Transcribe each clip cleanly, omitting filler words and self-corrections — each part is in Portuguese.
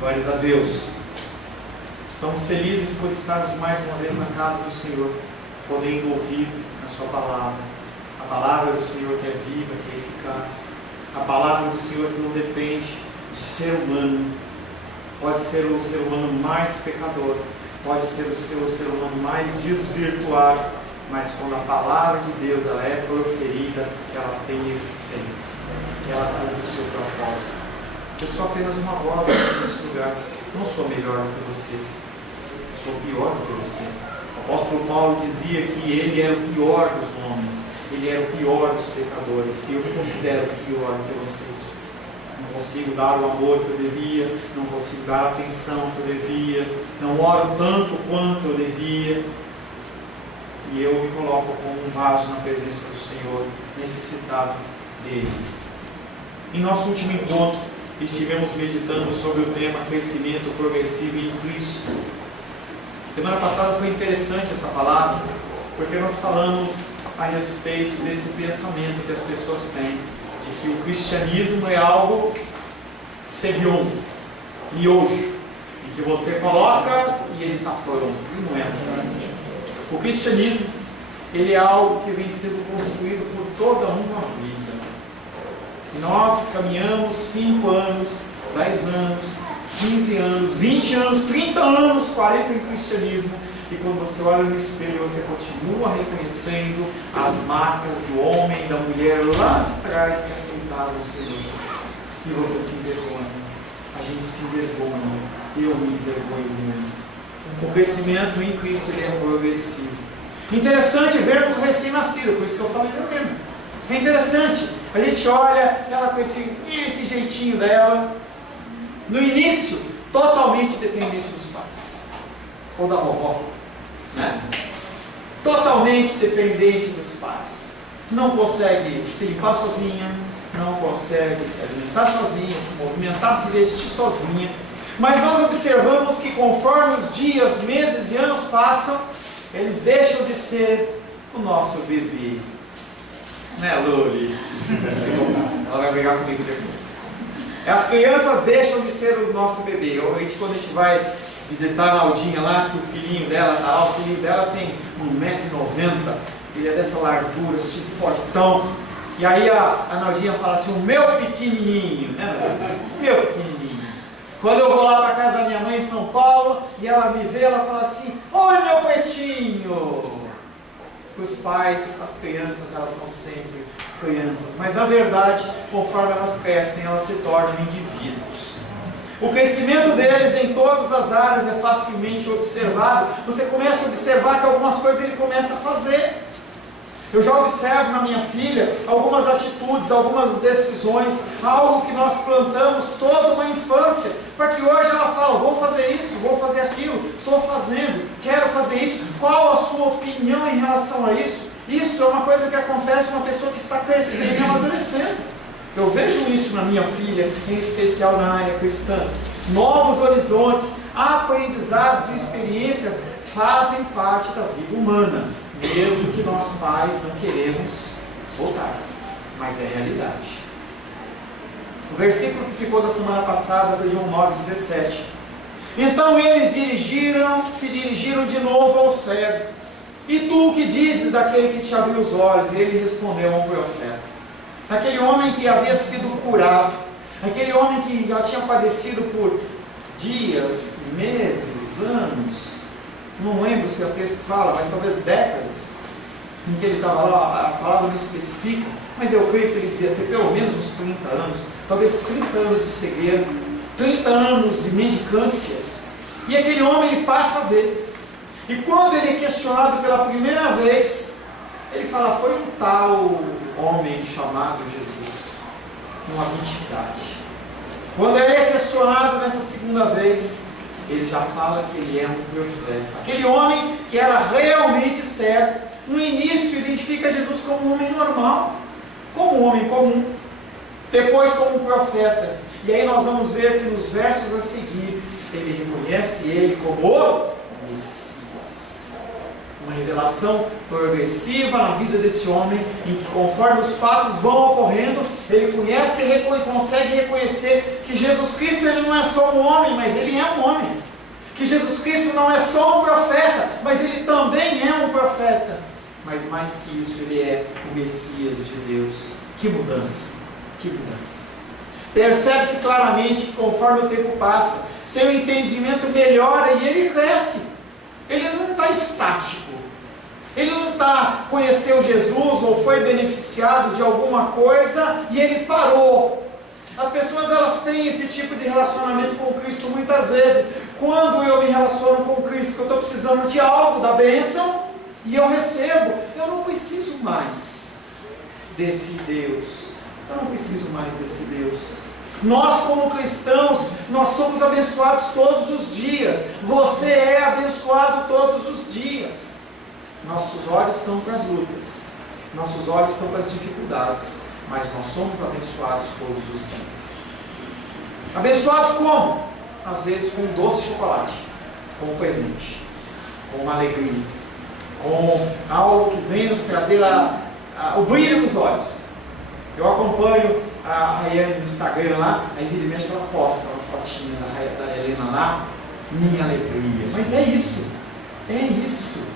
Glórias a Deus. Estamos felizes por estarmos mais uma vez na casa do Senhor, podendo ouvir a sua palavra. A palavra do Senhor que é viva, que é eficaz. A palavra do Senhor que não depende de ser humano. Pode ser o ser humano mais pecador, pode ser o ser humano mais desvirtuado, mas quando a palavra de Deus ela é proferida, ela tem efeito, ela cumpre o seu propósito. Eu sou apenas uma voz nesse lugar, não sou melhor do que você, eu sou pior do que você. O apóstolo Paulo dizia que ele era o pior dos homens, ele era o pior dos pecadores, e eu me considero pior que vocês. Não consigo dar o amor que eu devia, não consigo dar a atenção que eu devia, não oro tanto quanto eu devia, e eu me coloco como um vaso na presença do Senhor, necessitado dele. Em nosso último encontro, estivemos meditando sobre o tema crescimento progressivo em Cristo. Semana passada foi interessante essa palavra, porque nós falamos a respeito desse pensamento que as pessoas têm, de que o cristianismo é algo sebion, miojo, e que você coloca e ele está pronto. E não é assim. O cristianismo, ele é algo que vem sendo construído por toda uma vida. Nós caminhamos 5 anos, 10 anos, 15 anos, 20 anos, 30 anos, 40 em cristianismo, e quando você olha no espelho, você continua reconhecendo as marcas do homem e da mulher lá de trás que aceitaram o Senhor. E você se envergonha. A gente se envergonha. Eu me envergonho muito. O crescimento em Cristo ele é progressivo. Interessante vermos o recém-nascido, por isso que eu falei mesmo. É interessante. A gente olha ela com esse jeitinho dela. No início, totalmente dependente dos pais. Ou da vovó. Né? Totalmente dependente dos pais. Não consegue se limpar sozinha. Não consegue se alimentar sozinha, se movimentar, se vestir sozinha. Mas nós observamos que conforme os dias, meses e anos passam, eles deixam de ser o nosso bebê. Né, Luli? Ela vai brigar comigo depois. As crianças deixam de ser o nosso bebê. Quando a gente vai visitar a Naldinha lá, que o filhinho dela está lá, o filhinho dela tem 1,90 m, ele é dessa largura, assim, fortão. E aí a Naldinha fala assim, o meu pequenininho, né? O meu pequenininho. Quando eu vou lá para casa da minha mãe em São Paulo, e ela me vê, ela fala assim, oi meu pretinho. Para os pais, as crianças, elas são sempre crianças. Mas na verdade, conforme elas crescem, elas se tornam indivíduos. O crescimento deles em todas as áreas é facilmente observado. Você começa a observar que algumas coisas ele começa a fazer. Eu já observo na minha filha algumas atitudes, algumas decisões, algo que nós plantamos toda uma infância, para que hoje ela fala, vou fazer isso, vou fazer aquilo, estou fazendo, quero fazer isso. Qual a sua opinião em relação a isso? Isso é uma coisa que acontece com uma pessoa que está crescendo e amadurecendo. Eu vejo isso na minha filha, em especial na área cristã. Novos horizontes, aprendizados e experiências fazem parte da vida humana. Mesmo que nós pais não queremos soltar, mas é realidade. O versículo que ficou da semana passada foi João 9,17. Então eles se dirigiram de novo ao cego. E tu o que dizes daquele que te abriu os olhos? E ele respondeu a um profeta. Aquele homem que havia sido curado, aquele homem que já tinha padecido por dias, meses, anos, não lembro se o texto fala, mas talvez décadas, em que ele estava lá, a palavra não especifica, mas eu creio que ele devia ter pelo menos uns 30 anos, talvez 30 anos de cegueira, 30 anos de mendicância, e aquele homem ele passa a ver, e quando ele é questionado pela primeira vez, ele fala, foi um tal homem chamado Jesus, uma entidade. Quando ele é questionado nessa segunda vez, ele já fala que ele é um profeta. Aquele homem que era realmente cego, no início identifica Jesus como um homem normal, como um homem comum, depois como um profeta. E aí nós vamos ver que nos versos a seguir, ele reconhece ele como o Messias. Uma revelação progressiva na vida desse homem, em que conforme os fatos vão ocorrendo, ele conhece e consegue reconhecer que Jesus Cristo ele não é só um homem, mas ele é um homem. Que Jesus Cristo não é só um profeta, mas ele também é um profeta. Mas mais que isso, ele é o Messias de Deus. Que mudança! Que mudança! Percebe-se claramente que conforme o tempo passa, seu entendimento melhora e ele cresce. Ele não está estático. Ele não conheceu Jesus ou foi beneficiado de alguma coisa e ele parou. As pessoas elas têm esse tipo de relacionamento com Cristo muitas vezes. Quando eu me relaciono com Cristo, que eu estou precisando de algo, da bênção, e eu recebo, eu não preciso mais desse Deus. Eu não preciso mais desse Deus. Nós como cristãos, nós somos abençoados todos os dias. Você é abençoado todos os dias. Nossos olhos estão para as lutas, nossos olhos estão para as dificuldades, mas nós somos abençoados todos os dias. Abençoados como? Às vezes com um doce chocolate, com um presente, com uma alegria, com algo que vem nos trazer o brilho nos olhos. Eu acompanho a Rayane no Instagram lá, aí vira e mexe ela posta uma fotinha da Helena lá, minha alegria. Mas é isso, é isso.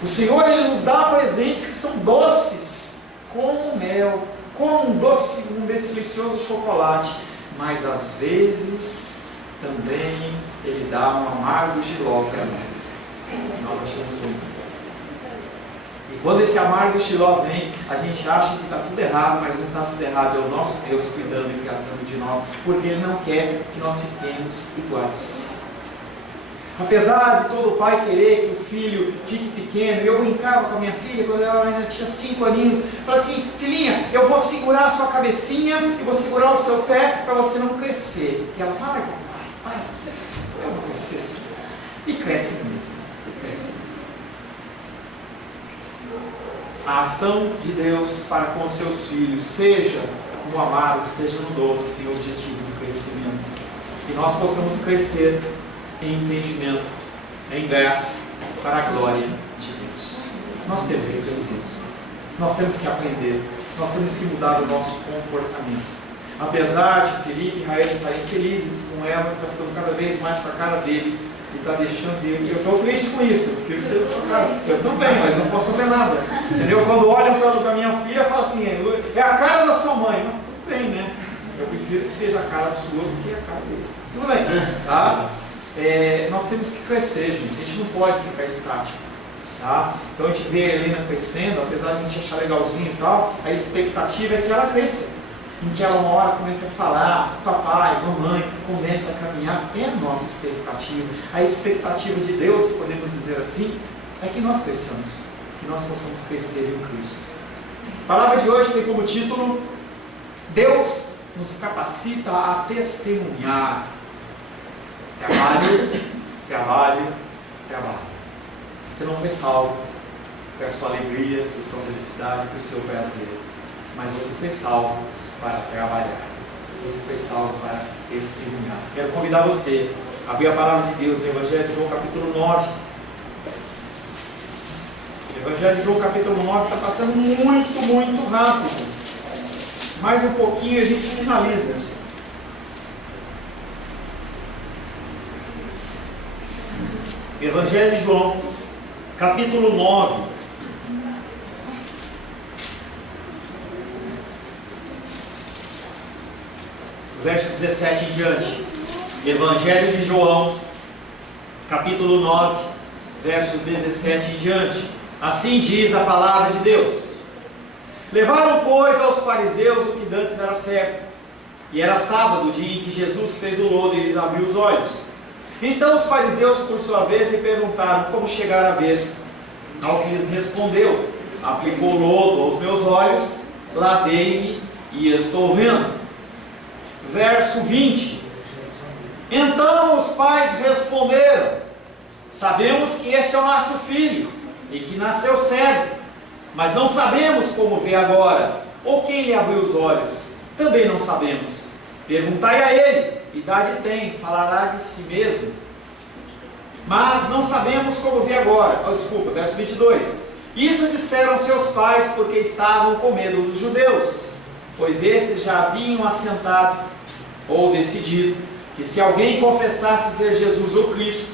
O Senhor ele nos dá presentes que são doces, como mel, como um delicioso chocolate, mas às vezes também ele dá um amargo jiló para nós. Nós achamos ruim. E quando esse amargo jiló vem, a gente acha que está tudo errado, mas não está tudo errado. É o nosso Deus cuidando e tratando de nós, porque Ele não quer que nós fiquemos iguais. Apesar de todo pai querer que o filho fique pequeno, eu brincava com a minha filha quando ela ainda tinha 5 aninhos. Falei assim: filhinha, eu vou segurar a sua cabecinha e vou segurar o seu pé para você não crescer. E ela fala: vai, papai, eu vou crescer sim. E cresce mesmo, A ação de Deus para com os seus filhos, seja no amargo, seja no doce, tem o objetivo de crescimento. Que nós possamos crescer em entendimento, em graça, para a glória de Deus. Nós temos que crescer, nós temos que aprender, nós temos que mudar o nosso comportamento. Apesar de Felipe e Rael estarem felizes com ela, que está ficando cada vez mais para a cara dele, e está deixando ele. Eu estou triste com isso, eu prefiro que seja sua cara. Eu também, mas não posso fazer nada. Entendeu? Quando olham para a minha filha, falam assim: é a cara da sua mãe. Mas tudo bem, né? Eu prefiro que seja a cara sua do que a cara dele. Mas tudo bem, tá? Nós temos que crescer, gente. A gente não pode ficar estático, tá? Então a gente vê a Helena crescendo, apesar de a gente achar legalzinho e tal, a expectativa é que ela cresça, em que ela uma hora comece a falar, papai, mamãe, comece a caminhar. É a nossa expectativa. A expectativa de Deus, se podemos dizer assim, é que nós cresçamos, que nós possamos crescer em Cristo. A palavra de hoje tem como título: Deus nos capacita a testemunhar. Trabalho, trabalho, trabalho. Você não foi salvo para a sua alegria, para a sua felicidade, para o seu prazer, mas você foi salvo para trabalhar. Você foi salvo para testemunhar. Quero convidar você a abrir a palavra de Deus no Evangelho de João capítulo 9. O Evangelho de João capítulo 9 está passando muito rápido. Mais um pouquinho e a gente finaliza. Evangelho de João, capítulo 9. Verso 17 em diante. Evangelho de João, capítulo 9, versos 17 em diante. Assim diz a palavra de Deus: Levaram, pois, aos fariseus o que dantes era cego, e era sábado, o dia em que Jesus fez o lodo e lhes abriu os olhos. Então os fariseus, por sua vez, lhe perguntaram como chegar a ver. Ao que lhes respondeu: aplicou lodo aos meus olhos, lavei-me e estou vendo. Verso 20. Então os pais responderam: sabemos que este é o nosso filho, e que nasceu cego, mas não sabemos como vê agora, ou quem lhe abriu os olhos. Também não sabemos. Perguntai a ele: idade tem, falará de si mesmo. mas não sabemos como vir agora. Verso 22. Isso disseram seus pais porque estavam com medo dos judeus, pois esses já haviam assentado ou decidido que se alguém confessasse ser Jesus o Cristo,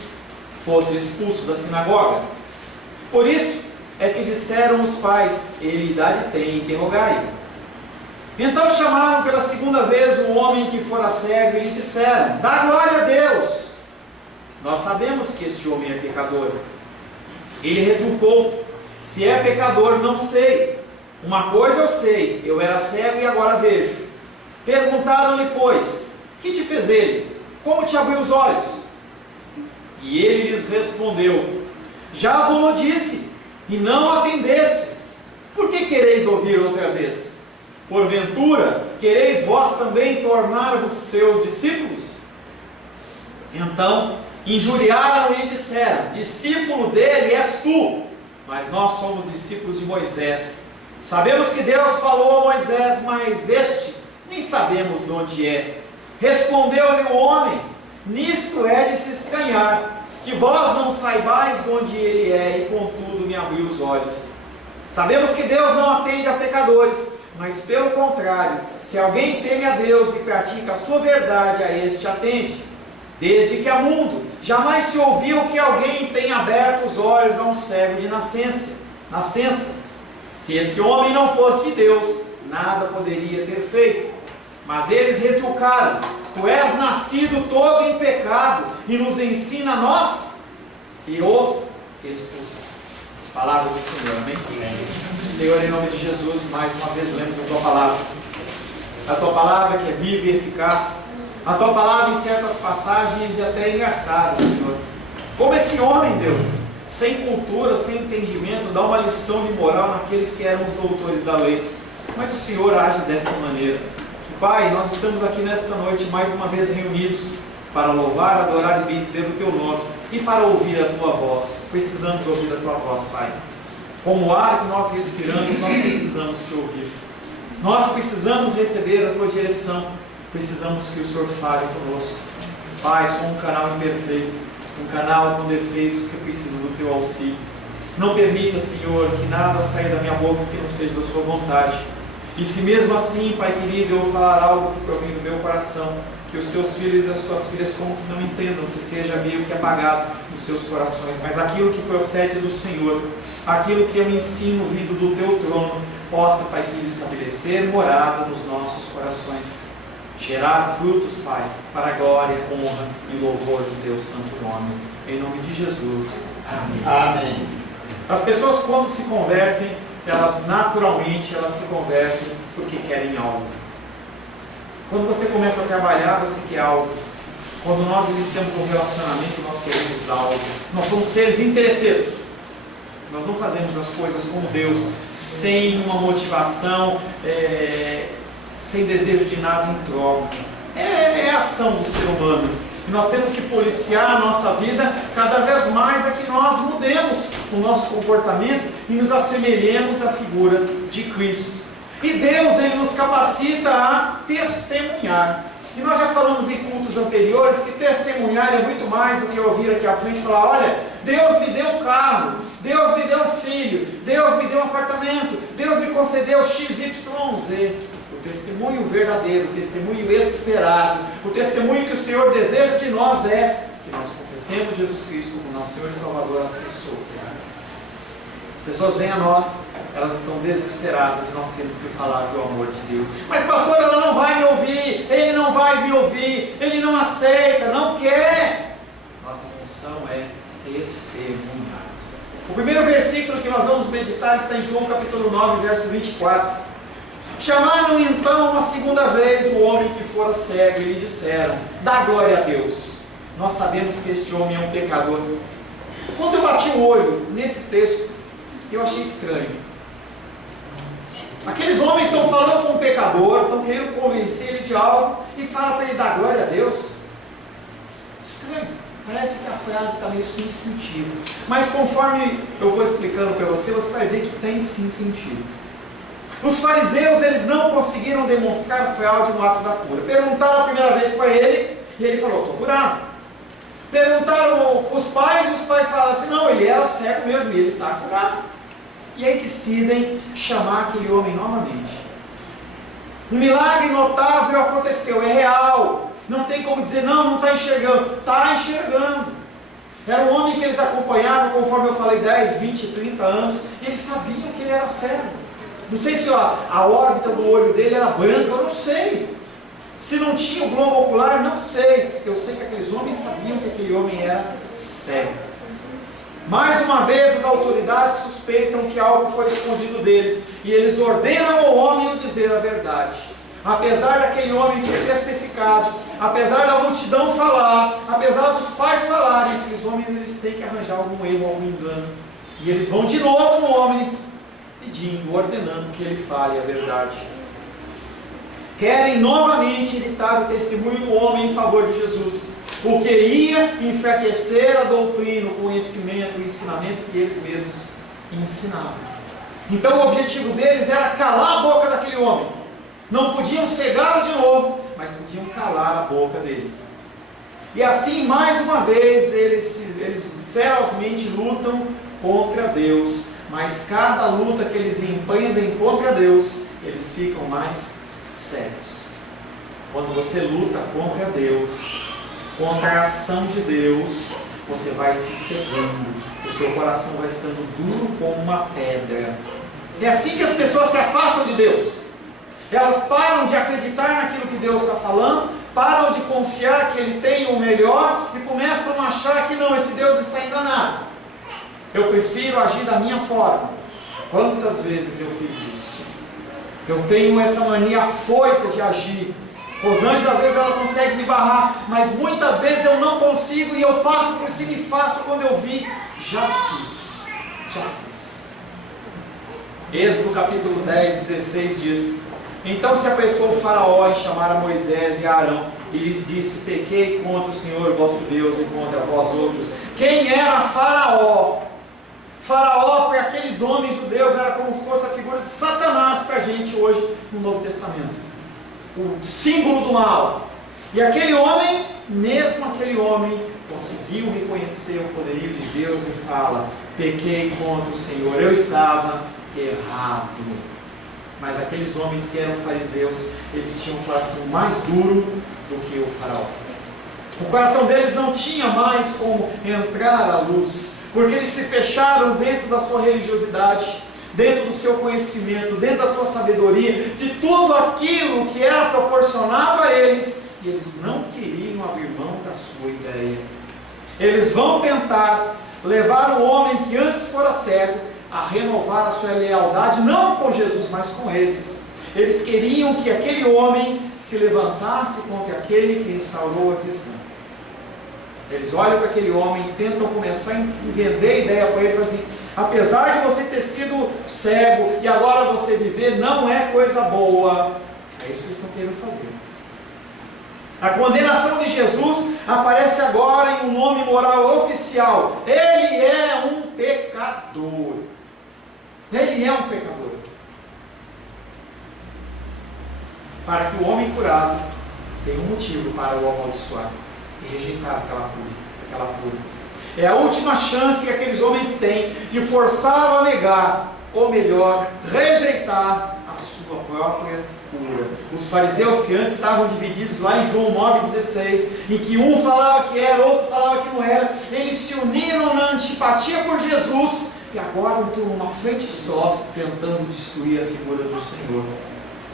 fosse expulso da sinagoga. Por isso é que disseram os pais: ele idade tem, interrogai-o. Então chamaram pela segunda vez o homem que fora cego e lhe disseram: dá glória a Deus. Nós sabemos que este homem é pecador. Ele retrucou: se é pecador, não sei. Uma coisa eu sei, eu era cego e agora vejo. Perguntaram-lhe, pois, que te fez ele? Como te abriu os olhos? E ele lhes respondeu: já vos disse, e não atendestes. Por que quereis ouvir outra vez? Porventura, quereis vós também tornar-vos seus discípulos? Então, injuriaram e disseram: discípulo dele és tu, mas nós somos discípulos de Moisés. Sabemos que Deus falou a Moisés, mas este nem sabemos de onde é. Respondeu-lhe o homem: nisto é de se estranhar, que vós não saibais de onde ele é, e contudo me abriu os olhos. Sabemos que Deus não atende a pecadores, mas pelo contrário, se alguém teme a Deus e pratica a sua verdade, a este atende. Desde que há mundo, jamais se ouviu que alguém tenha aberto os olhos a um cego de nascença. Se esse homem não fosse de Deus, nada poderia ter feito. Mas eles retrucaram: tu és nascido todo em pecado e nos ensina a nós? E o expulsaram. Palavra do Senhor, amém? Senhor, em nome de Jesus, mais uma vez lemos a tua palavra. A tua palavra que é viva e eficaz. A tua palavra em certas passagens é até engraçada, Senhor. Como esse homem, Deus, sem cultura, sem entendimento, dá uma lição de moral naqueles que eram os doutores da lei. Mas o Senhor age desta maneira. Pai, nós estamos aqui nesta noite mais uma vez reunidos para louvar, adorar e bendizer o teu nome e para ouvir a tua voz. Precisamos ouvir a tua voz, Pai. Como o ar que nós respiramos, nós precisamos te ouvir. Nós precisamos receber a tua direção. Precisamos que o Senhor fale conosco. Pai, sou um canal imperfeito, um canal com defeitos que precisa do teu auxílio. Não permita, Senhor, que nada saia da minha boca que não seja da sua vontade. E se mesmo assim, Pai querido, eu vou falar algo que provém do meu coração, que os teus filhos e as tuas filhas como que não entendam, que seja meio que apagado nos seus corações, mas aquilo que procede do Senhor, aquilo que eu ensino vindo do teu trono, possa, Pai querido, estabelecer morada nos nossos corações. Gerar frutos, Pai, para a glória, honra e louvor do teu santo nome. Em nome de Jesus. Amém. Amém. As pessoas, quando se convertem, elas naturalmente se convertem porque querem algo. Quando você começa a trabalhar, você quer algo. Quando nós iniciamos um relacionamento, nós queremos algo. Nós somos seres interesseiros. Nós não fazemos as coisas com Deus sem uma motivação, sem desejo de nada em troca. É a ação do ser humano. E nós temos que policiar a nossa vida cada vez mais a que nós mudemos o nosso comportamento e nos assemelhemos à figura de Cristo. E Deus, Ele nos capacita a testemunhar. E nós já falamos em cultos anteriores que testemunhar é muito mais do que ouvir aqui à frente e falar: olha, Deus me deu um carro, Deus me deu um filho, Deus me deu um apartamento, Deus me concedeu XYZ. O testemunho verdadeiro, o testemunho esperado, o testemunho que o Senhor deseja de nós é que nós confessemos Jesus Cristo como nosso Senhor e Salvador às pessoas. As pessoas vêm a nós, elas estão desesperadas e nós temos que falar do amor de Deus. Mas pastor, ela não vai me ouvir, ele não vai me ouvir, ele não aceita, não quer. Nossa função é testemunhar. O primeiro versículo que nós vamos meditar está em João capítulo 9, verso 24. Chamaram então uma segunda vez o homem que fora cego e lhe disseram: dá glória a Deus. Nós sabemos que este homem é um pecador. Quando eu bati o olho nesse texto, eu achei estranho. Aqueles homens estão falando com um pecador, estão querendo convencer ele de algo e falam para ele dar glória a Deus. Estranho. Parece que a frase está meio sem sentido. Mas conforme eu vou explicando para você, você vai ver que tem sim sentido. Os fariseus, eles não conseguiram demonstrar fraude no ato da cura. Perguntaram a primeira vez para ele, e ele falou: estou curado. Perguntaram os pais falaram assim: não, ele era cego mesmo e ele está curado. E aí decidem chamar aquele homem novamente. Um milagre notável aconteceu, é real. Não tem como dizer, não está enxergando. Está enxergando. Era um homem que eles acompanhavam, conforme eu falei, 10, 20, 30 anos, e eles sabiam que ele era cego. Não sei se a órbita do olho dele era branca, eu não sei. Se não tinha o globo ocular, não sei. Eu sei que aqueles homens sabiam que aquele homem era cego. Mais uma vez as autoridades suspeitam que algo foi escondido deles, e eles ordenam ao homem dizer a verdade. Apesar daquele homem ter testificado, apesar da multidão falar, apesar dos pais falarem, aqueles homens eles têm que arranjar algum erro, algum engano. E eles vão de novo no homem, pedindo, ordenando que ele fale a verdade. Querem novamente editar o testemunho do homem em favor de Jesus, porque ia enfraquecer a doutrina, o conhecimento, o ensinamento que eles mesmos ensinavam. Então o objetivo deles era calar a boca daquele homem. Não podiam cegá-lo de novo, mas podiam calar a boca dele. E assim, mais uma vez, eles ferozmente lutam contra Deus. Mas cada luta que eles empreendem contra Deus, eles ficam mais cegos. Quando você luta contra Deus, contra a ação de Deus, você vai se cegando. O seu coração vai ficando duro como uma pedra. É assim que as pessoas se afastam de Deus. Elas param de acreditar naquilo que Deus está falando, param de confiar que Ele tem o melhor e começam a achar que não, esse Deus está enganado. Eu prefiro agir da minha forma. Quantas vezes eu fiz isso? Eu tenho essa mania afoita de agir. Rosângela, às vezes ela consegue me barrar, mas muitas vezes eu não consigo e eu passo por cima e faço quando eu vi. Já fiz. Êxodo capítulo 10, 16 diz: então se apressou o faraó em chamar a Moisés e a Arão, e lhes disse: pequei contra o Senhor vosso Deus e contra vós outros. Quem era Faraó? Faraó para aqueles homens judeus era como se fosse a figura de Satanás para a gente hoje no Novo Testamento. O símbolo do mal. E aquele homem, mesmo aquele homem, conseguiu reconhecer o poderio de Deus e fala: pequei contra o Senhor, eu estava errado. Mas aqueles homens que eram fariseus, eles tinham um coração mais duro do que o faraó. O coração deles não tinha mais como entrar à luz, porque eles se fecharam dentro da sua religiosidade, dentro do seu conhecimento, dentro da sua sabedoria, de tudo aquilo que era proporcionado a eles, e eles não queriam abrir mão da sua ideia. Eles vão tentar levar o homem que antes fora cego a renovar a sua lealdade, não com Jesus, mas com eles. Eles queriam que aquele homem se levantasse contra aquele que restaurou a visão. Eles olham para aquele homem e tentam começar a vender a ideia para ele, assim: apesar de você ter sido cego e agora você viver, não é coisa boa. É isso que eles estão querendo fazer. A condenação de Jesus aparece agora em um nome moral oficial. Ele é um pecador. Ele é um pecador. Para que o homem curado tenha um motivo para o amaldiçoar e rejeitar aquela cura. É a última chance que aqueles homens têm de forçá-lo a negar, ou melhor, rejeitar a sua própria cura. Os fariseus que antes estavam divididos lá em João 9,16, em que um falava que era, outro falava que não era, eles se uniram na antipatia por Jesus e agora estão numa frente só, tentando destruir a figura do Senhor.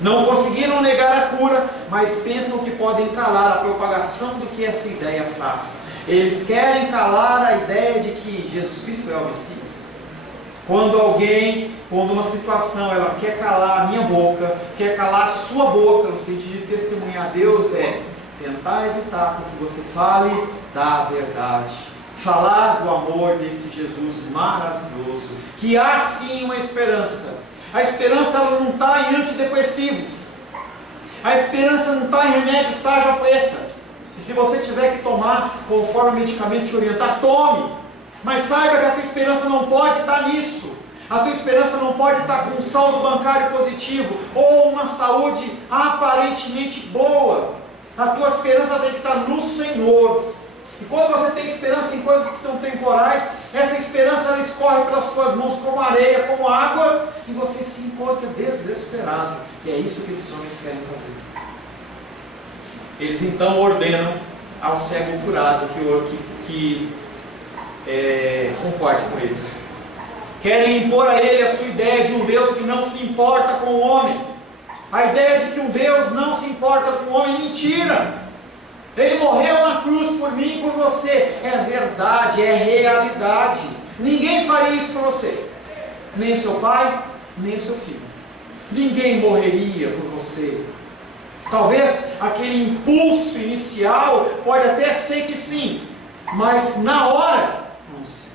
Não conseguiram negar a cura, mas pensam que podem calar a propagação do que essa ideia faz. Eles querem calar a ideia de que Jesus Cristo é o Messias. Quando uma situação, ela quer calar a minha boca, quer calar a sua boca, no sentido de testemunhar a Deus, é tentar evitar com que você fale da verdade. Falar do amor desse Jesus maravilhoso, que há sim uma esperança. A esperança ela não está em antidepressivos. A esperança não está em remédios tarja preta. E se você tiver que tomar conforme o medicamento te orientar, tome. Mas saiba que a tua esperança não pode estar nisso. A tua esperança não pode estar com um saldo bancário positivo ou uma saúde aparentemente boa. A tua esperança tem que estar no Senhor. E quando você tem esperança em coisas que são temporais, essa esperança ela escorre pelas suas mãos como areia, como água, e você se encontra desesperado. E é isso que esses homens querem fazer. Eles então ordenam ao cego curado que concorde com eles. Querem impor a ele a sua ideia de um Deus que não se importa com o homem. A ideia de que um Deus não se importa com o homem, mentira! Ele morreu na cruz por mim e por você. É verdade, é realidade. Ninguém faria isso por você. Nem o seu pai, nem o seu filho. Ninguém morreria por você. Talvez aquele impulso inicial pode até ser que sim, mas na hora, não sei.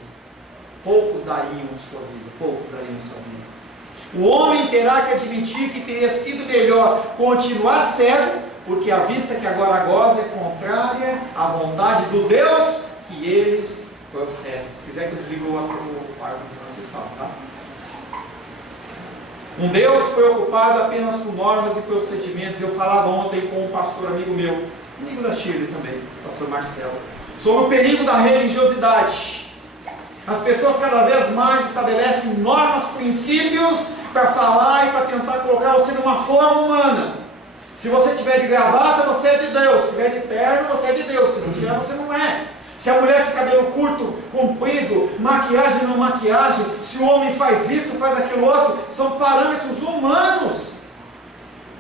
Poucos dariam sua vida, poucos dariam sua vida. O homem terá que admitir que teria sido melhor continuar cego, porque a vista que agora goza é contrária à vontade do Deus que eles professam. Se quiser que eu desligue o árbitro, vocês falam, tá? Um Deus preocupado apenas com normas e procedimentos. Eu falava ontem com um pastor amigo meu, amigo da Chile também, pastor Marcelo, sobre o perigo da religiosidade. As pessoas cada vez mais estabelecem normas, princípios para falar e para tentar colocar você numa forma humana. Se você tiver de gravata, você é de Deus. Se tiver de terno, você é de Deus. Se não tiver, você não é. Se a mulher tem cabelo curto, comprido, maquiagem ou não maquiagem, se o homem faz isso, faz aquilo outro, são parâmetros humanos.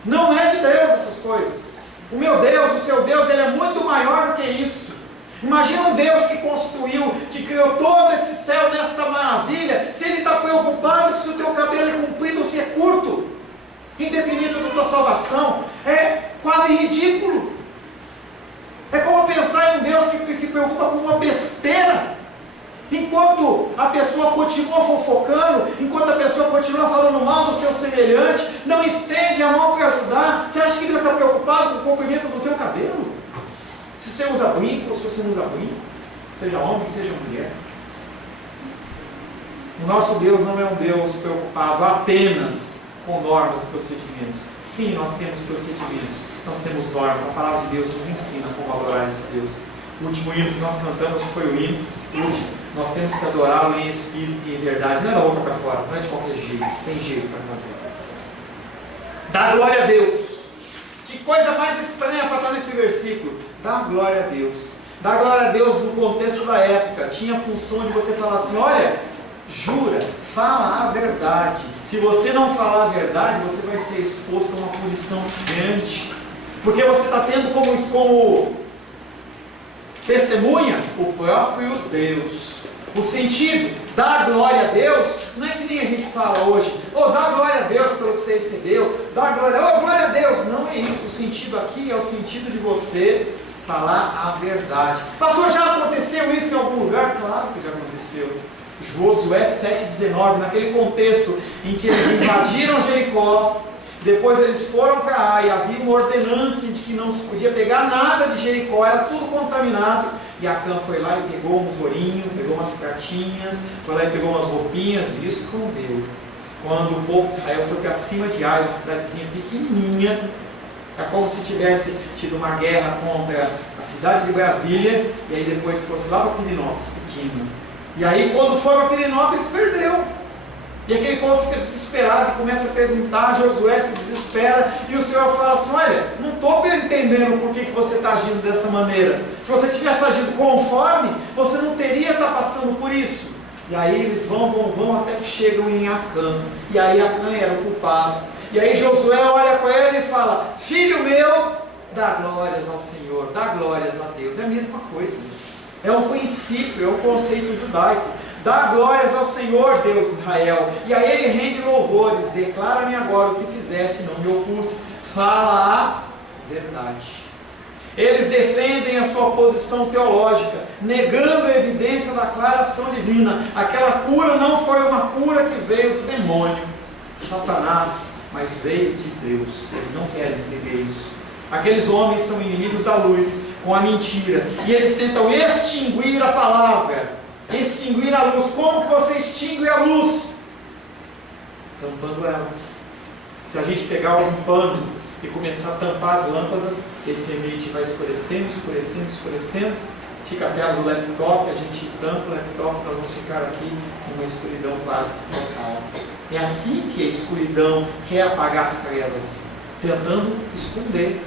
Não é de Deus essas coisas. O meu Deus, o seu Deus, ele é muito maior do que isso. Imagina um Deus que construiu, que criou todo esse céu nesta maravilha, se ele está preocupado se o teu cabelo é comprido ou se é curto, em detrimento da tua salvação, é quase ridículo. É como pensar em um Deus que se preocupa com uma besteira, enquanto a pessoa continua fofocando, enquanto a pessoa continua falando mal do seu semelhante, não estende a mão para ajudar. Você acha que Deus está preocupado com o comprimento do teu cabelo? Se você usa brinco ou se você não usa brinco, seja homem, seja mulher. O nosso Deus não é um Deus preocupado apenas com normas e procedimentos. Sim, nós temos procedimentos, nós temos normas. A palavra de Deus nos ensina como adorar esse Deus. O último hino que nós cantamos foi o hino último. Nós temos que adorá-lo em espírito e em verdade. Não é da boca para fora, não é de qualquer jeito. Tem jeito para fazer. Dá glória a Deus. Que coisa mais estranha para estar nesse versículo. Dá glória a Deus. Dá glória a Deus no contexto da época. Tinha a função de você falar assim, olha, jura, fala a verdade. Se você não falar a verdade, você vai ser exposto a uma punição grande. Porque você está tendo como testemunha o próprio Deus. O sentido, dar glória a Deus, não é que nem a gente fala hoje, dá glória a Deus pelo que você recebeu, dá glória a Deus. Não é isso. O sentido aqui é o sentido de você falar a verdade. Pastor, já aconteceu isso em algum lugar? Claro que já aconteceu. Josué 7,19, naquele contexto em que eles invadiram Jericó, depois eles foram para Ai, havia uma ordenança de que não se podia pegar nada de Jericó, era tudo contaminado, e Acã foi lá e pegou uns ourinhos, pegou umas cartinhas, foi lá e pegou umas roupinhas e escondeu. Quando o povo de Israel foi para cima de Ai, uma cidadezinha pequenininha, é como se tivesse tido uma guerra contra a cidade de Brasília, e aí depois fosse lá para Pirinópolis, pequeno. E aí quando foi para Pirinópolis, perdeu. E aquele povo fica desesperado e começa a perguntar, Josué se desespera, e o Senhor fala assim, olha, não estou entendendo por que você está agindo dessa maneira. Se você tivesse agindo conforme, você não teria estar passando por isso. E aí eles vão até que chegam em Acã. E aí Acã era o culpado. E aí Josué olha para ele e fala, filho meu, dá glórias ao Senhor, dá glórias a Deus. É a mesma coisa. É um princípio, é um conceito judaico. Dá glórias ao Senhor, Deus de Israel. E aí ele rende louvores. Declara-me agora o que fizeste, não me ocultes. Fala a verdade. Eles defendem a sua posição teológica, negando a evidência da aclaração divina. Aquela cura não foi uma cura que veio do demônio, Satanás, mas veio de Deus. Eles não querem entender isso. Aqueles homens são inimigos da luz, com a mentira. E eles tentam extinguir a palavra. Extinguir a luz. Como que você extingue a luz? Tampando ela. Se a gente pegar algum pano e começar a tampar as lâmpadas, esse ambiente vai escurecendo, escurecendo, escurecendo, fica a tela do laptop, a gente tampa o laptop, nós vamos ficar aqui numa escuridão quase total. É assim que a escuridão quer apagar as trevas, tentando esconder.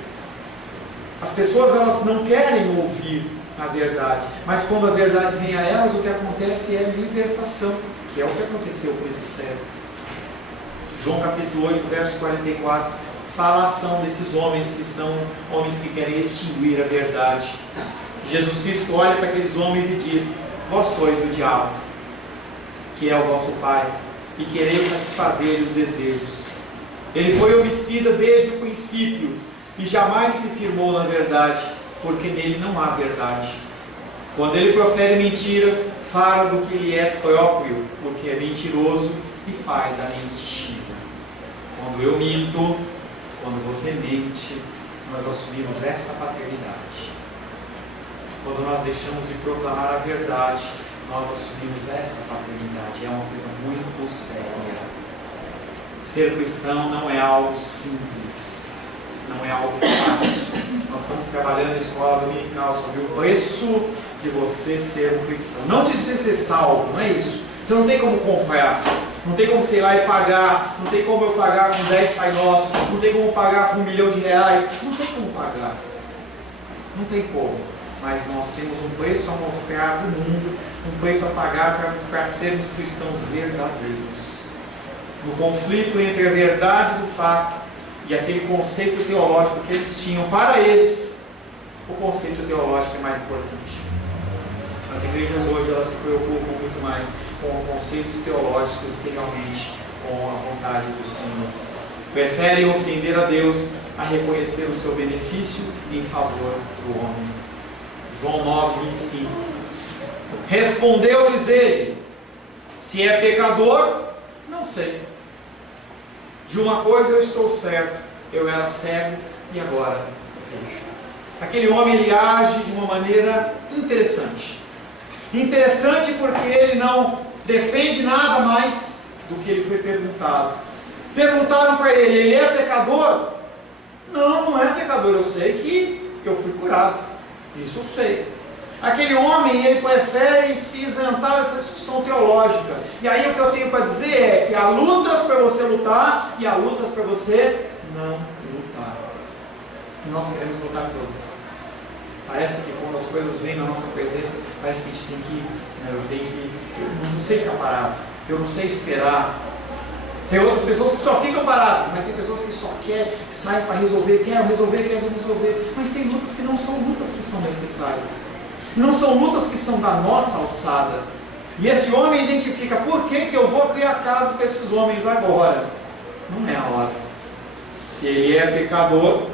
As pessoas, elas não querem ouvir a verdade, mas quando a verdade vem a elas, o que acontece é libertação, que é o que aconteceu com esse cego. João capítulo 8, verso 44, fala a ação desses homens que são homens que querem extinguir a verdade. Jesus Cristo olha para aqueles homens e diz: vós sois do diabo, que é o vosso pai, e quereis satisfazer os desejos. Ele foi homicida desde o princípio, e jamais se firmou na verdade, porque nele não há verdade. Quando ele profere mentira, fala do que lhe é próprio, porque é mentiroso e pai da mentira. Quando eu minto, quando você mente, nós assumimos essa paternidade. Quando nós deixamos de proclamar a verdade, nós assumimos essa paternidade. É uma coisa muito séria. Ser cristão não é algo simples, não é algo fácil. Nós estamos trabalhando na escola dominical sobre o preço de você ser um cristão. Não de você ser salvo, não é isso. Você não tem como comprar. Não tem como você ir lá e pagar. Não tem como eu pagar com 10 Pai Nosso. Não tem como pagar com R$1 milhão. Não tem como pagar. Não tem como. Mas nós temos um preço a mostrar para o mundo, um preço a pagar para sermos cristãos verdadeiros. No conflito entre a verdade do fato e aquele conceito teológico que eles tinham, para eles, o conceito teológico é mais importante. As igrejas hoje, elas se preocupam muito mais com conceitos teológicos do que realmente com a vontade do Senhor. Preferem ofender a Deus a reconhecer o seu benefício em favor do homem. João 9, 25. Respondeu-lhes ele: se é pecador, não sei. De uma coisa eu estou certo, eu era cego e agora vejo. Aquele homem, ele age de uma maneira interessante. Interessante porque ele não defende nada mais do que ele foi perguntado. Perguntaram para ele é pecador? Não, não é pecador, eu sei que eu fui curado. Isso eu sei. Aquele homem, ele prefere se isentar dessa discussão teológica. E aí o que eu tenho para dizer é que há lutas para você lutar e há lutas para você não lutar. E nós queremos lutar todas. Parece que quando as coisas vêm na nossa presença, parece que a gente tem que eu não sei ficar parado, eu não sei esperar. Tem outras pessoas que só ficam paradas, mas tem pessoas que só querem, que saem para resolver, querem resolver. Mas tem lutas que não são lutas que são necessárias. Não são lutas que são da nossa alçada. E esse homem identifica: por que eu vou criar caso com esses homens agora? Não é a hora. Se ele é pecador,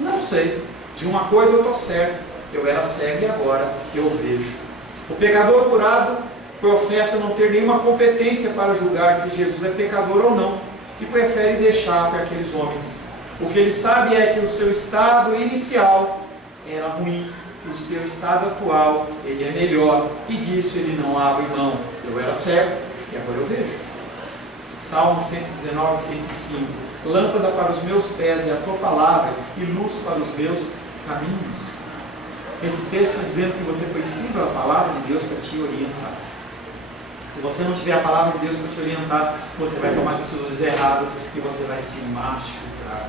não sei. De uma coisa eu estou certo, eu era cego e agora eu vejo. O pecador curado professa não ter nenhuma competência para julgar se Jesus é pecador ou não, e prefere deixar para aqueles homens. O que ele sabe é que o seu estado inicial era ruim, o seu estado atual ele é melhor, e disso ele não abre mão. Eu era cego e agora eu vejo. Salmo 119, 105. Lâmpada para os meus pés é a tua palavra e luz para os meus caminhos. Esse texto está dizendo que você precisa da palavra de Deus para te orientar. Se você não tiver a palavra de Deus para te orientar, você vai tomar decisões erradas e você vai se machucar.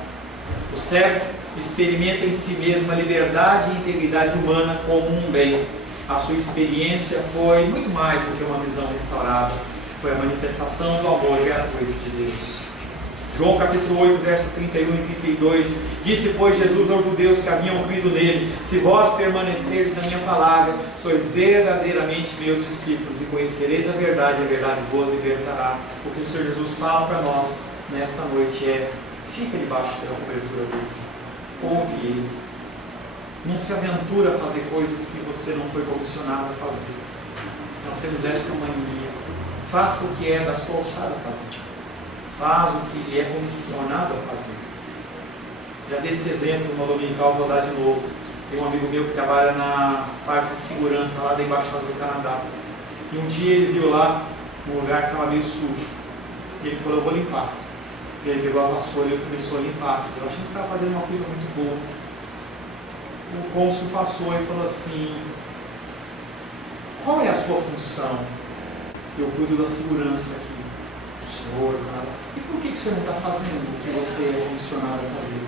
O cego experimenta em si mesmo a liberdade e integridade humana como um bem. A sua experiência foi muito mais do que uma visão restaurada. Foi a manifestação do amor gratuito de Deus. João capítulo 8, verso 31 e 32. Disse, pois, Jesus aos judeus que haviam crido nele: se vós permanecerdes na minha palavra, sois verdadeiramente meus discípulos, e conhecereis a verdade vos libertará. O que o Senhor Jesus fala para nós nesta noite é: fica debaixo da cobertura dele, ouve ele. Não se aventura a fazer coisas que você não foi comissionado a fazer. Nós temos esta mania: faça o que é da sua alçada fazer. Faz o que ele é comissionado a fazer. Já dei esse exemplo no dominical, vou dar de novo. Tem um amigo meu que trabalha na parte de segurança lá da Embaixada do Canadá. E um dia ele viu lá um lugar que estava meio sujo. E ele falou: eu vou limpar. E ele pegou a vassoura e começou a limpar aquilo. Eu achei que estava fazendo uma coisa muito boa. O cônsul passou e falou assim: Qual é a sua função? Eu cuido da segurança aqui do Senhor, cara. E por que você não está fazendo o que você é comissionado a fazer?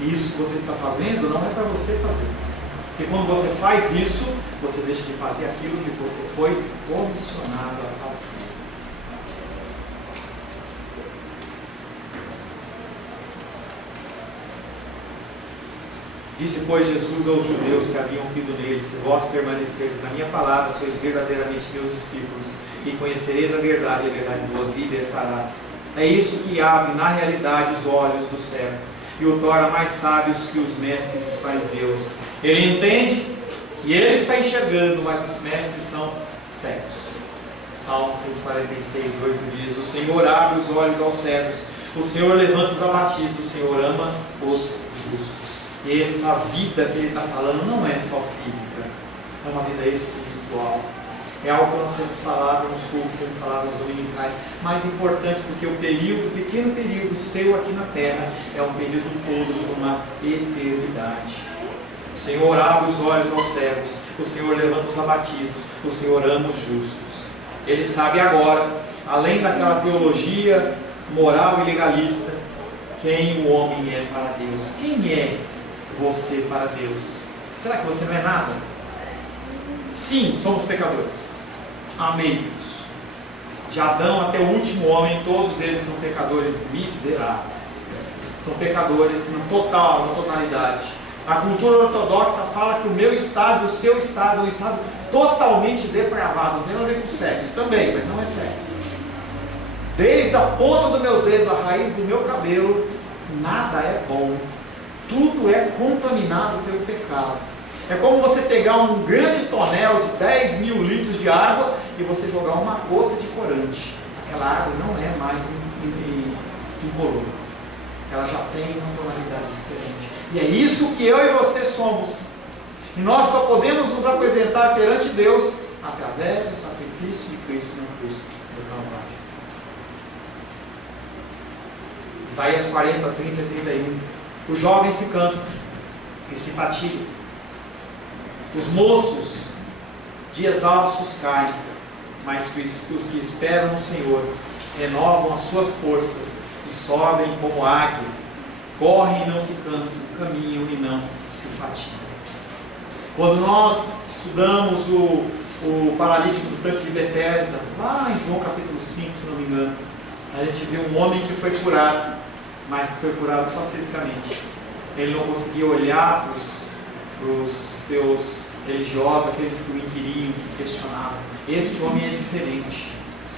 E isso que você está fazendo não é para você fazer. Porque quando você faz isso, você deixa de fazer aquilo que você foi comissionado a fazer. Disse, pois, Jesus aos judeus que haviam crido nele: se vós permaneceres na minha palavra, sois verdadeiramente meus discípulos, e conhecereis a verdade vos libertará. É isso que abre, na realidade, os olhos do cego, e o torna mais sábios que os mestres fariseus. Ele entende que ele está enxergando, mas os mestres são cegos. Salmo 146, 8 diz: o Senhor abre os olhos aos cegos, o Senhor levanta os abatidos, o Senhor ama os justos. E essa vida que ele está falando não é só física, é uma vida espiritual. É algo que nós temos falado nos cultos, temos falado nos dominicais, mais importante do que o pequeno período seu aqui na terra, é um período todo de uma eternidade. O Senhor abre os olhos aos cegos, o Senhor levanta os abatidos, o Senhor ama os justos. Ele sabe agora, além daquela teologia moral e legalista, quem o homem é para Deus. Quem é você para Deus? Será que você não é nada? Sim, somos pecadores. Amém-nos. De Adão até o último homem, todos eles são pecadores miseráveis. São pecadores na totalidade. A cultura ortodoxa fala que o meu estado, o seu estado, é um estado totalmente depravado. Não tem nada a ver com sexo também, mas não é sexo. Desde a ponta do meu dedo, a raiz do meu cabelo, nada é bom. Tudo é contaminado pelo pecado. É como você pegar um grande tonel de 10 mil litros de água e você jogar uma gota de corante. Aquela água não é mais incolor. Ela já tem uma tonalidade diferente. E é isso que eu e você somos. E nós só podemos nos apresentar perante Deus através do sacrifício de Cristo na cruz do Calvário. Isaías 40, 30 e 31. Os jovens se cansam e se fatigam. Os moços de exaustos caem, mas os que esperam no Senhor renovam as suas forças e sobem como águia, correm e não se cansam, caminham e não se fatigam. Quando nós estudamos o paralítico do tanque de Betesda, lá em João capítulo 5, se não me engano, a gente viu um homem que foi curado, mas que foi curado só fisicamente. Ele não conseguia olhar para os seus religiosos, aqueles que o inquiriam, que questionavam. Este homem é diferente.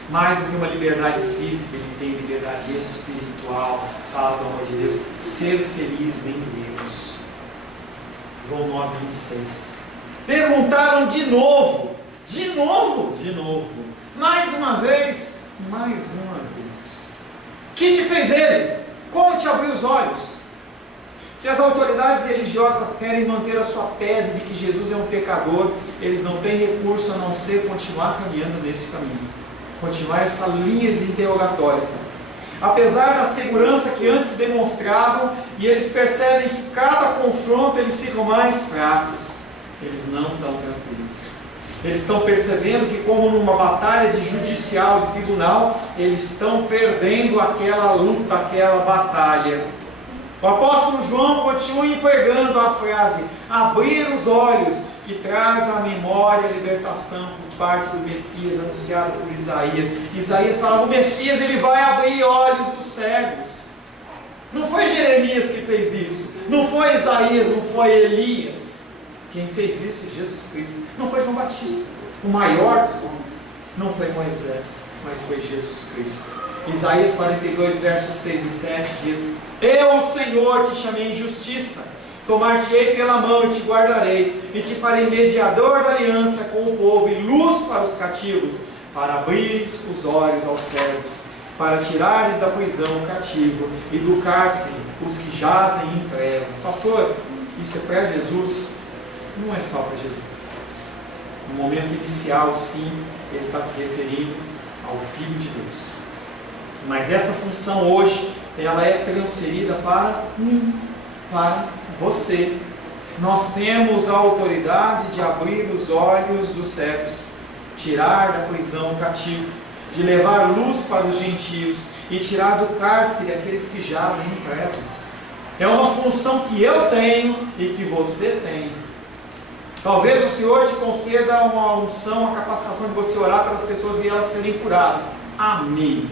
Mais do que uma liberdade física, ele tem liberdade espiritual. Fala do amor de Deus. Ser feliz em Deus. João 9, 26. Perguntaram de novo. Mais uma vez. Que te fez ele? Como te abriu os olhos? Se as autoridades religiosas querem manter a sua tese de que Jesus é um pecador, eles não têm recurso a não ser continuar caminhando nesse caminho, continuar essa linha de interrogatório. Apesar da segurança que antes demonstravam, e eles percebem que cada confronto eles ficam mais fracos, eles não estão tranquilos. Eles estão percebendo que, como numa batalha de judicial, de tribunal, eles estão perdendo aquela luta, aquela batalha. O apóstolo João continua empregando a frase abrir os olhos, que traz à memória a libertação por parte do Messias anunciado por Isaías. Isaías fala: o Messias ele vai abrir olhos dos cegos. Não foi Jeremias que fez isso, não foi Isaías, não foi Elias. Quem fez isso é Jesus Cristo. Não foi João Batista, o maior dos homens. Não foi Moisés, mas foi Jesus Cristo. Isaías 42, versos 6 e 7 diz: eu, Senhor, te chamei em justiça, tomar-te-ei pela mão e te guardarei, e te farei mediador da aliança com o povo e luz para os cativos, para abrires os olhos aos cegos, para tirares da prisão o cativo e do cárcere os que jazem em trevas. Pastor, isso é para Jesus? Não é só para Jesus. No momento inicial, sim, ele está se referindo ao Filho de Deus. Mas essa função hoje, ela é transferida para mim, para você. Nós temos a autoridade de abrir os olhos dos cegos, tirar da prisão o cativo, de levar luz para os gentios e tirar do cárcere aqueles que jazem em trevas. É uma função que eu tenho e que você tem. Talvez o Senhor te conceda uma unção, uma capacitação de você orar pelas pessoas e elas serem curadas. Amém.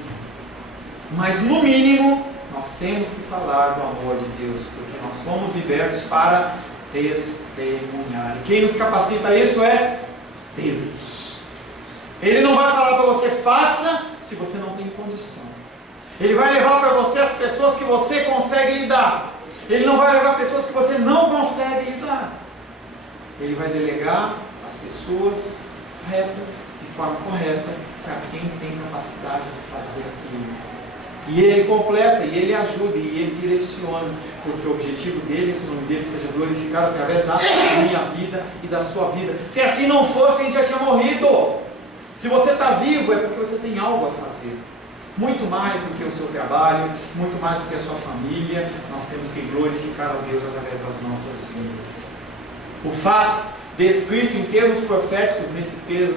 Mas no mínimo, nós temos que falar do amor de Deus, porque nós fomos libertos para testemunhar. E quem nos capacita a isso é Deus. Ele não vai falar para você, faça, se você não tem condição. Ele vai levar para você as pessoas que você consegue lidar. Ele não vai levar pessoas que você não consegue lidar. Ele vai delegar as pessoas corretas, de forma correta, para quem tem capacidade de fazer aquilo. E ele completa, e ele ajuda, e ele direciona, porque o objetivo dele é que o nome dele seja glorificado através da minha vida e da sua vida. Se assim não fosse, a gente já tinha morrido. Se você está vivo, é porque você tem algo a fazer. Muito mais do que o seu trabalho, muito mais do que a sua família, nós temos que glorificar a Deus através das nossas vidas. O fato descrito em termos proféticos nesse texto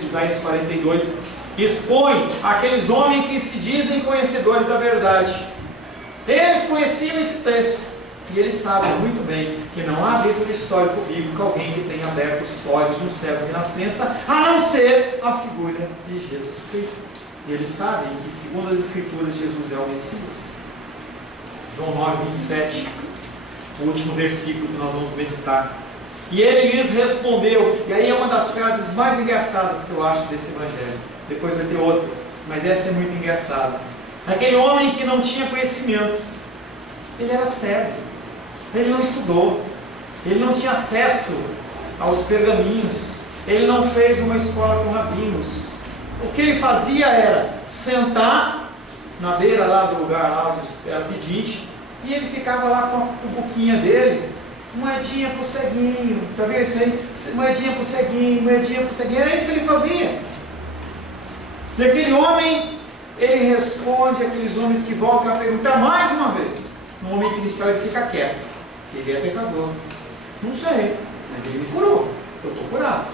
de Isaías 42 expõe aqueles homens que se dizem conhecedores da verdade. Eles conheciam esse texto e eles sabem muito bem que não há dentro do histórico bíblico alguém que tenha aberto os olhos no céu de nascença, a não ser a figura de Jesus Cristo. E eles sabem que, segundo as Escrituras, Jesus é o Messias. João 9, 27, o último versículo que nós vamos meditar. E ele lhes respondeu, e aí é uma das frases mais engraçadas que eu acho desse evangelho. Depois vai ter outra, mas essa é muito engraçada. Aquele homem que não tinha conhecimento, ele era cego, ele não estudou, ele não tinha acesso aos pergaminhos, ele não fez uma escola com rabinos. O que ele fazia era sentar na beira lá do lugar lá onde era pedinte, e ele ficava lá com a boquinha dele, moedinha pro ceguinho, tá vendo isso aí? Moedinha pro ceguinho, moedinha pro ceguinho, era isso que ele fazia. E aquele homem, ele responde àqueles homens que voltam a perguntar mais uma vez. No momento inicial ele fica quieto, ele é pecador. Não sei, mas ele me curou, eu estou curado.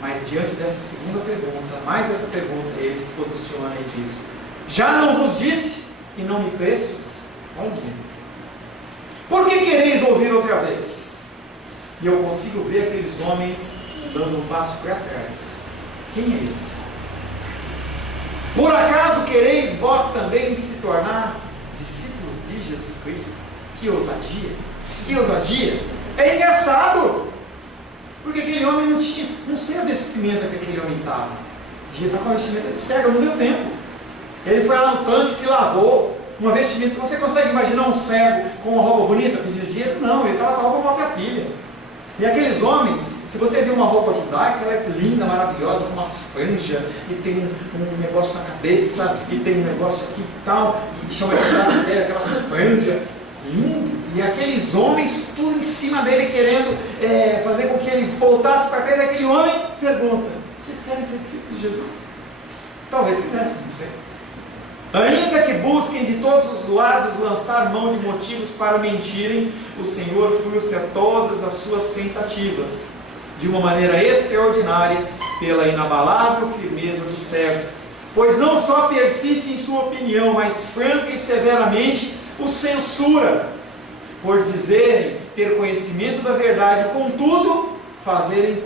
Mas diante dessa segunda pergunta, mais essa pergunta, ele se posiciona e diz: já não vos disse e não me crestes? Olha, por que quereis ouvir outra vez? E eu consigo ver aqueles homens dando um passo para trás. Quem é esse? Por acaso quereis vós também se tornar discípulos de Jesus Cristo? Que ousadia! Que ousadia! É engraçado! Porque aquele homem não sei a vestimenta que aquele homem estava. Devia estar com a vestimenta de cego, não deu tempo. Ele foi lá no tanque, se lavou. Uma vestimenta, você consegue imaginar um cego com uma roupa bonita pedindo dinheiro? Não, ele estava com a roupa maltrapilha. E aqueles homens, se você vê uma roupa judaica, ela é linda, maravilhosa, com umas franjas, e tem um negócio na cabeça, e tem um negócio aqui e tal, e chama de aquelas franjas, lindo. E aqueles homens, tudo em cima dele, querendo fazer com que ele voltasse para trás. E aquele homem pergunta: vocês querem ser discípulos de Jesus? Talvez quisessem, não sei. Ainda que busquem de todos os lados lançar mão de motivos para mentirem, o Senhor frustra todas as suas tentativas, de uma maneira extraordinária, pela inabalável firmeza do servo. Pois não só persiste em sua opinião, mas franca e severamente o censura, por dizerem ter conhecimento da verdade, contudo, fazerem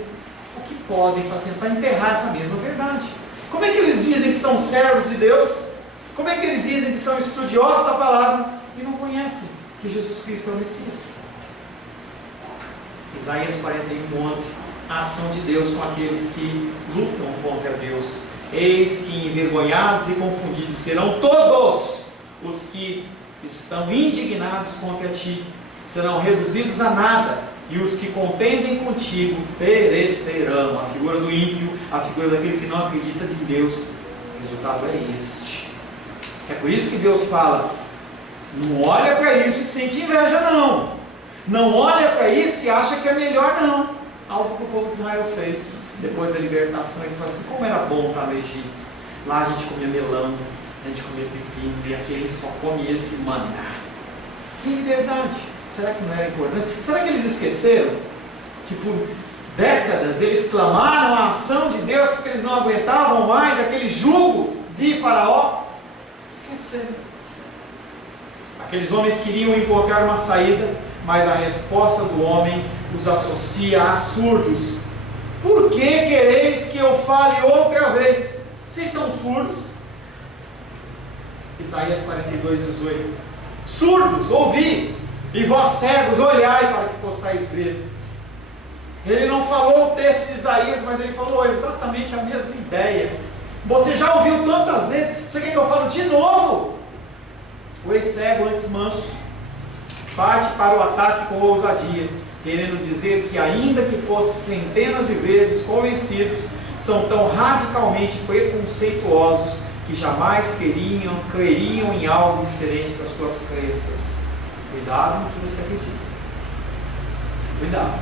o que podem para tentar enterrar essa mesma verdade. Como é que eles dizem que são servos de Deus? Como é que eles dizem que são estudiosos da palavra e não conhecem que Jesus Cristo é o Messias? Isaías 41:11, a ação de Deus com aqueles que lutam contra Deus. Eis que envergonhados e confundidos serão todos os que estão indignados contra ti, serão reduzidos a nada, e os que contendem contigo perecerão. A figura do ímpio, a figura daquele que não acredita em Deus, o resultado é este. É por isso que Deus fala: não olha para isso e sente inveja, não. Não olha para isso e acha que é melhor, não. Algo que o povo de Israel fez depois da libertação. Eles falam assim: como era bom estar no Egito. Lá a gente comia melão, a gente comia pepino, e aqui a gente só come esse maná. Que liberdade! Será que não era importante? Será que eles esqueceram que por décadas eles clamaram a ação de Deus porque eles não aguentavam mais aquele jugo de Faraó? Esqueceram. Aqueles homens queriam encontrar uma saída, mas a resposta do homem os associa a surdos. Por que quereis que eu fale outra vez? Vocês são surdos? Isaías 42:18. Surdos, ouvi, e vós cegos, olhai para que possais ver. Ele não falou o texto de Isaías, mas ele falou exatamente a mesma ideia. Você já ouviu tantas vezes, você quer que eu fale de novo? O ex-cego, antes manso, parte para o ataque com ousadia, querendo dizer que, ainda que fossem centenas de vezes convencidos, são tão radicalmente preconceituosos que jamais creriam em algo diferente das suas crenças. Cuidado no que você acredita. Cuidado.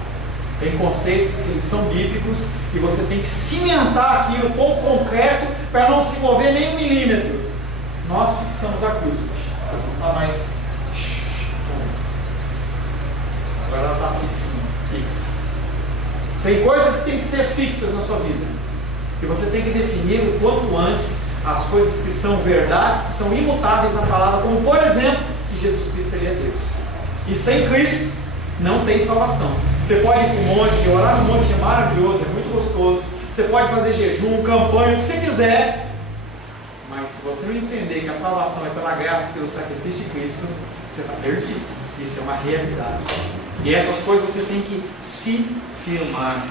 Tem conceitos que eles são bíblicos e você tem que cimentar aquilo com concreto para não se mover nem um milímetro. Nós fixamos a cruz. Não está mais. Agora ela está fixa. Tem coisas que tem que ser fixas na sua vida. E você tem que definir o quanto antes as coisas que são verdades, que são imutáveis na palavra, como por exemplo, que Jesus Cristo ele é Deus. E sem Cristo não tem salvação. Você pode ir para o monte, orar no monte é maravilhoso, é muito gostoso. Você pode fazer jejum, campanha, o que você quiser. Mas se você não entender que a salvação é pela graça e pelo sacrifício de Cristo, você está perdido. Isso é uma realidade. E essas coisas você tem que se firmar.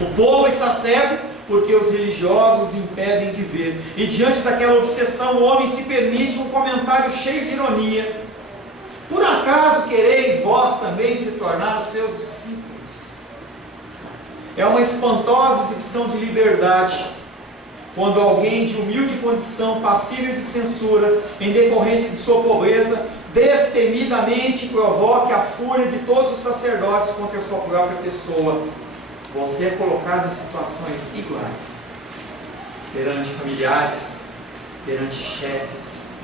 O povo está cego porque os religiosos impedem de ver. E diante daquela obsessão, o homem se permite um comentário cheio de ironia. Por acaso quereis vós também se tornar os seus discípulos? É uma espantosa exibição de liberdade quando alguém de humilde condição, passível de censura, em decorrência de sua pobreza, destemidamente provoque a fúria de todos os sacerdotes contra a sua própria pessoa. Você é colocado em situações iguais, perante familiares, perante chefes,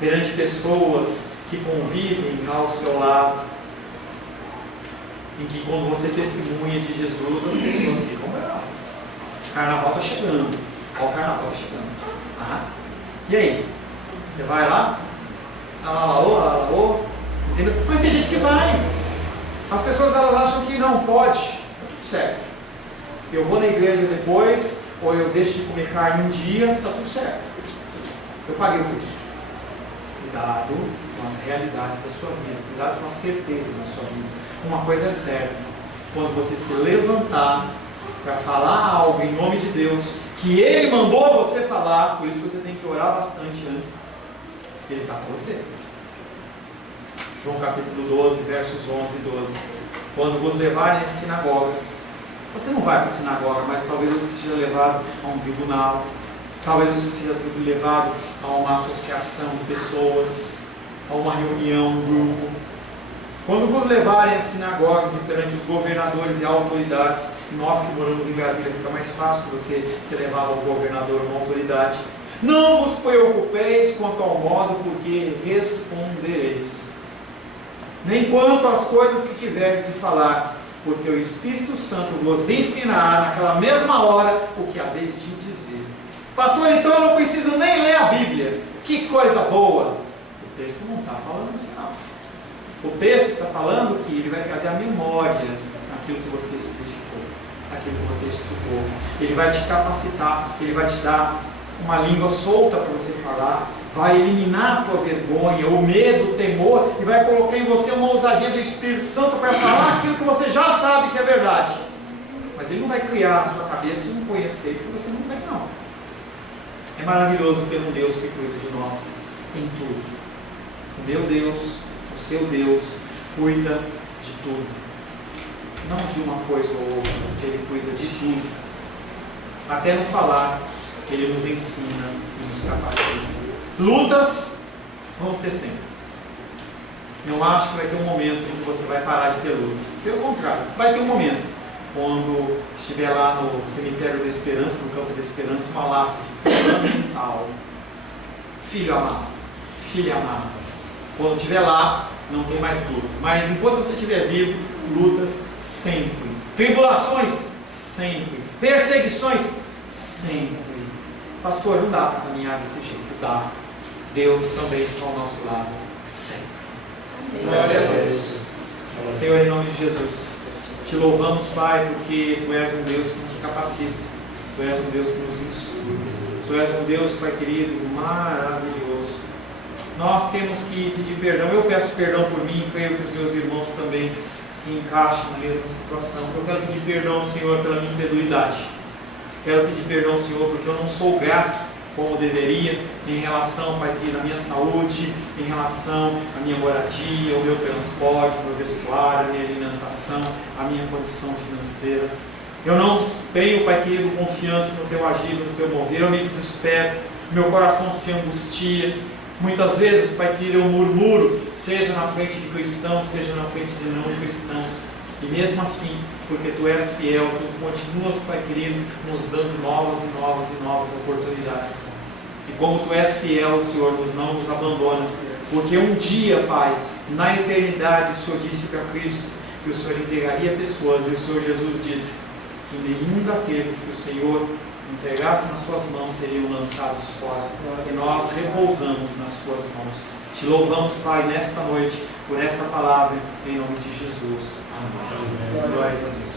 perante pessoas que convivem ao seu lado, em que quando você testemunha de Jesus, as pessoas ficam bravas. O carnaval está chegando. Olha o carnaval chegando. E aí? Você vai lá? Alô? Entendeu? Mas tem gente que vai. As pessoas elas acham que não pode. Está tudo certo. Eu vou na igreja depois, ou eu deixo de comer carne um dia, está tudo certo. Eu paguei o preço. Cuidado com as realidades da sua vida. Cuidado com as certezas da sua vida. Uma coisa é certa. Quando você se levantar para falar algo em nome de Deus, que Ele mandou você falar, por isso você tem que orar bastante antes. Ele está com você. João capítulo 12, versos 11 e 12. Quando vos levarem às sinagogas, você não vai para a sinagoga, mas talvez você seja levado a um tribunal, talvez você seja levado a uma associação de pessoas, a uma reunião, um grupo. Quando vos levarem às sinagogas e perante os governadores e autoridades, nós que moramos em Brasília, fica mais fácil você ser levado ao governador ou uma autoridade. Não vos preocupeis quanto ao modo porque respondereis, nem quanto às coisas que tiveres de falar, porque o Espírito Santo vos ensinará naquela mesma hora o que haveis de dizer. Pastor, então eu não preciso nem ler a Bíblia. Que coisa boa! O texto não está falando isso não. O texto está falando que ele vai trazer a memória daquilo que você explicou, daquilo que você estudou. Ele vai te capacitar, ele vai te dar uma língua solta para você falar, vai eliminar a tua vergonha, o medo, o temor, e vai colocar em você uma ousadia do Espírito Santo para falar aquilo que você já sabe que é verdade. Mas ele não vai criar na sua cabeça um conhecimento que você não tem não. É maravilhoso ter um Deus que cuida de nós em tudo. O meu Deus, o seu Deus, cuida de tudo. Não de uma coisa ou outra, ele cuida de tudo. Até no falar, ele nos ensina e nos capacita. Lutas, vamos ter sempre. Não acho que vai ter um momento em que você vai parar de ter lutas. Pelo contrário, vai ter um momento. Quando estiver lá no cemitério da esperança, no campo da esperança, uma lápide de fulano de tal, filho amado, filha amada. Quando estiver lá, não tem mais luta. Mas enquanto você estiver vivo, lutas sempre. Tribulações, sempre. Perseguições, sempre. Pastor, não dá para caminhar desse jeito. Dá. Deus também está ao nosso lado, sempre. Glória a Deus. Senhor, em nome de Jesus, te louvamos, Pai, porque Tu és um Deus que nos capacita, Tu és um Deus que nos instrui, Tu és um Deus, Pai querido, maravilhoso. Nós temos que pedir perdão. Eu peço perdão por mim, creio que os meus irmãos também se encaixem na mesma situação. Eu quero pedir perdão, Senhor, pela minha incredulidade. Quero pedir perdão, Senhor, porque eu não sou grato como deveria, em relação, Pai querido, à minha saúde, em relação à minha moradia, ao meu transporte, ao meu vestuário, à minha alimentação, à minha condição financeira. Eu não tenho, Pai querido, confiança no Teu agir, no Teu mover, eu me desespero, meu coração se angustia. Muitas vezes, Pai querido, eu murmuro, seja na frente de cristãos, seja na frente de não cristãos. E mesmo assim, porque Tu és fiel, Tu continuas, Pai querido, nos dando novas e novas e novas oportunidades. E como Tu és fiel, Senhor, não nos abandona. Porque um dia, Pai, na eternidade, o Senhor disse para Cristo que o Senhor entregaria pessoas. E o Senhor Jesus disse que nenhum daqueles que o Senhor entregasse nas Suas mãos seriam lançados fora. E nós repousamos nas Suas mãos. Te louvamos, Pai, nesta noite, por esta palavra, em nome de Jesus. Amém. Glórias a Deus.